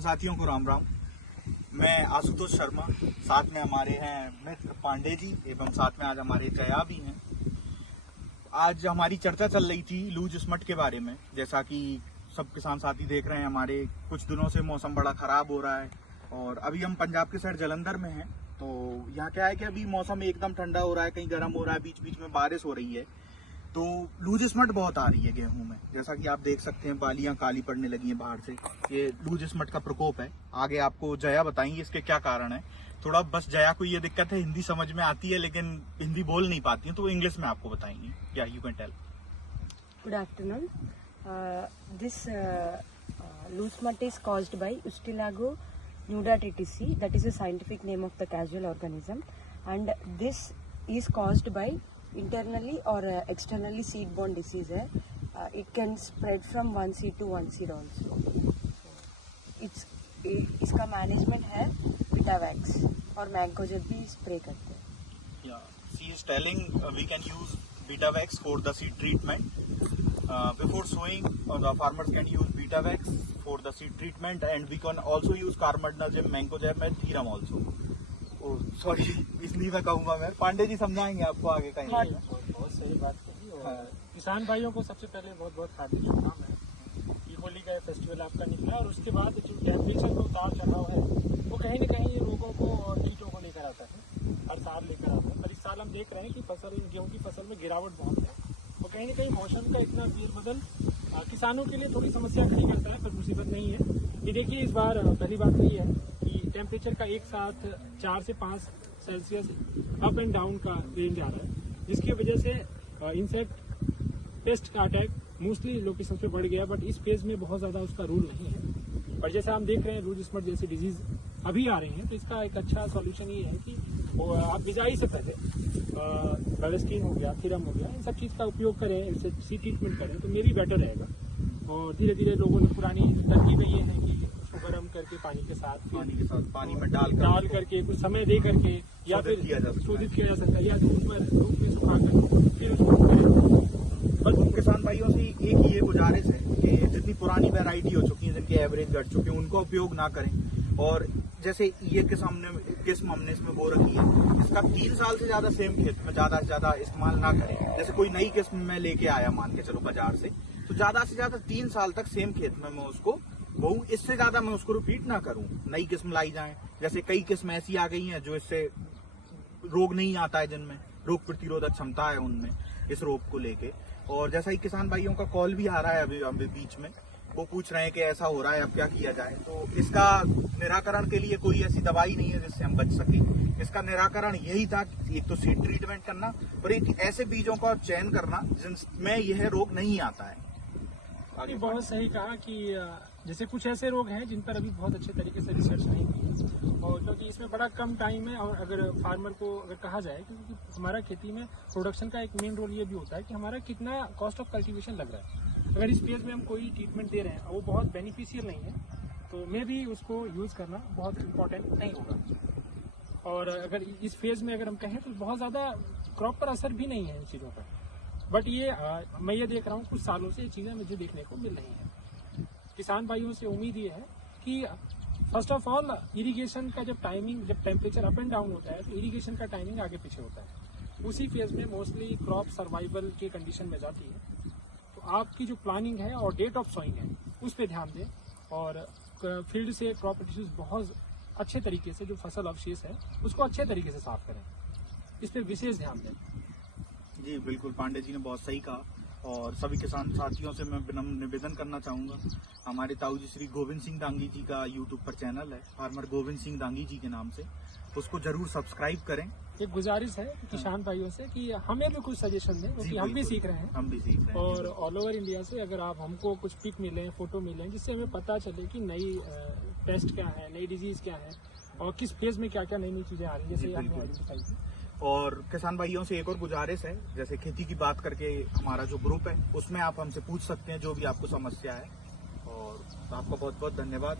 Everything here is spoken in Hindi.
साथियों को राम राम। मैं आशुतोष शर्मा, साथ में हमारे हैं मित्र पांडे जी एवं साथ में आज हमारे जया भी हैं। आज हमारी चर्चा चल रही थी लूज स्मट के बारे में। जैसा कि सब किसान साथी देख रहे हैं, हमारे कुछ दिनों से मौसम बड़ा खराब हो रहा है और अभी हम पंजाब के साइड जलंधर में हैं। तो यहाँ क्या है कि अभी मौसम एकदम ठंडा हो रहा है, कहीं गर्म हो रहा है, बीच बीच में बारिश हो रही है। तो लूज स्मट बहुत आ रही है गेहूं में। जैसा कि आप देख सकते हैं, बालियां काली पड़ने लगी हैं बाहर से। ये लूज स्मट का प्रकोप है। आगे आपको जया बताएंगे इसके क्या कारण है। थोड़ा बस जया को ये दिक्कत है, हिंदी समझ में आती है लेकिन हिंदी बोल नहीं पाती है, तो वो इंग्लिश में आपको बताएंगी। या you can tell. Good afternoon. This loose smut is caused by Ustilago nuda TTC. That is the scientific name of the casual organism, and this is caused by internally or externally seed-borne disease. It can spread from one seed to one seed also. इसका मैनेजमेंट है Vitavax और मैंकोजेब भी स्प्रे करते हैं. Yeah, she is telling we can use Vitavax for the seed treatment. Before sowing, the farmers can use Vitavax for the seed treatment, and we can also use Carbendazim, Mancozeb and Thiram also. Oh, sorry, इसलिए मैं कहूँगा मैं पांडे जी समझाएंगे आपको आगे कहीं। बहुत सही बात कही। और किसान भाइयों को सबसे पहले बहुत बहुत हार्दिक शुभकामनाएं कि होली का फेस्टिवल आपका निकला, और उसके बाद जो टेम्परेचर में उतार चढ़ाव है वो कहीं न कहीं रोगों को और कीटों को लेकर आता है, हर साल लेकर आता है। पर इस साल हम देख रहे हैं कि गेहूँ की फसल में गिरावट बहुत है, और कहीं न कहीं मौसम का इतना फेरबदल किसानों के लिए थोड़ी समस्या खड़ी करता है, पर मुसीबत नहीं है। ये देखिए, इस बार पहली बात तो ये है कि टेम्परेचर का एक साथ 4 से 5 सेल्सियस अप एंड डाउन का रेंज आ रहा है, जिसकी वजह से इंसेक्ट पेस्ट का अटैक मोस्टली लोकेशन पे बढ़ गया। बट इस फेज में बहुत ज़्यादा उसका रूल नहीं है। पर जैसे हम देख रहे हैं लूज स्मट जैसी डिजीज अभी आ रही हैं, तो इसका एक अच्छा सॉल्यूशन ये है कि आप बिजाई से पहले बैलेस्टीन हो गया, थीरम हो गया, इन सब चीज़ का उपयोग करें, इससे सीड ट्रीटमेंट करें तो मेरी बेटर रहेगा। और धीरे धीरे लोगों ने पुरानी तरकीबें ये है कि उसको गर्म करके पानी में डाल करके कुछ समय दे करके या फिर शोधित किया जा सकता है, या धूप में सुखा कर फिर उसको। बस किसान भाइयों से एक ये गुजारिश है कि जितनी पुरानी वैरायटी हो चुकी है, जिनके एवरेज घट चुके हैं, उनका उपयोग ना करें। और जैसे ये किस्म हमने इसमें बो रखी है, इसका 3 साल से ज्यादा सेम खेत में ज्यादा से ज्यादा इस्तेमाल ना करें। जैसे कोई नई किस्म में लेके आया मान के चलो बाजार से, तो ज्यादा से ज्यादा 3 साल तक सेम खेत में मैं उसको बोऊं, इससे ज्यादा मैं उसको रिपीट ना करूं। नई किस्म लाई जाए, जैसे कई किस्म ऐसी आ गई हैं जो इससे रोग नहीं आता है, जिनमें रोग प्रतिरोधक क्षमता है उनमें इस रोग को लेके। और जैसा ही किसान भाइयों का कॉल भी आ रहा है अभी बीच में, वो पूछ रहे हैं कि ऐसा हो रहा है, अब क्या किया जाए। तो इसका निराकरण के लिए कोई ऐसी दवाई नहीं है जिससे हम बच सके। इसका निराकरण यही था, एक तो सीड ट्रीटमेंट करना और एक ऐसे बीजों का चयन करना जिनमें यह रोग नहीं आता है। अभी बहुत सही कहा कि जैसे कुछ ऐसे रोग हैं जिन पर अभी बहुत अच्छे तरीके से रिसर्च नहीं हुई, और क्योंकि इसमें बड़ा कम टाइम है। और अगर फार्मर को अगर कहा जाए, क्योंकि हमारा खेती में प्रोडक्शन का एक मेन रोल ये भी होता है कि हमारा कितना कॉस्ट ऑफ कल्टीवेशन लग रहा है। अगर इस फेज में हम कोई ट्रीटमेंट दे रहे हैं और वो बहुत बेनिफिशियल नहीं है, तो मे भी उसको यूज करना बहुत इम्पोर्टेंट नहीं होगा। और अगर इस फेज में अगर हम कहें तो बहुत ज़्यादा क्रॉप पर असर भी नहीं है इन चीज़ों का। बट ये मैं ये देख रहा हूँ कुछ सालों से ये चीज़ें मुझे देखने को मिल रही हैं। किसान भाइयों से उम्मीद ये है कि फर्स्ट ऑफ ऑल इरिगेशन का जब टेम्परेचर अप एंड डाउन होता है, तो इरिगेशन का टाइमिंग आगे पीछे होता है। उसी फेज में मोस्टली क्रॉप सर्वाइवल के कंडीशन में जाती है। तो आपकी जो प्लानिंग है और डेट ऑफ सोइंग है उस पर ध्यान दें, और फील्ड से क्रॉप टिश्यूज बहुत अच्छे तरीके से जो फसल अवशेष है उसको अच्छे तरीके से साफ करें, इस पर विशेष ध्यान दें। जी बिल्कुल, पांडे जी ने बहुत सही कहा। और सभी किसान साथियों से मैं विनम्र निवेदन करना चाहूँगा, हमारे ताऊ जी श्री गोविंद सिंह दांगी जी का यूट्यूब पर चैनल है, फार्मर गोविंद सिंह दांगी जी के नाम से, उसको जरूर सब्सक्राइब करें। एक गुजारिश है किसान भाइयों से कि हमें भी कुछ सजेशन दें, क्योंकि हम भी सीख रहे हैं। और ऑल ओवर इंडिया से अगर आप हमको कुछ पिक मिले, फोटो मिले, जिससे हमें पता चले कि नई पेस्ट क्या है, नई डिजीज क्या है, और किस फेज में क्या क्या नई नई चीजें आ रही है, जैसे हमने आइडेंटिफाई की। और किसान भाइयों से एक और गुजारिश है, जैसे खेती की बात करके हमारा जो ग्रुप है उसमें आप हमसे पूछ सकते हैं जो भी आपको समस्या है। और आपका बहुत बहुत धन्यवाद।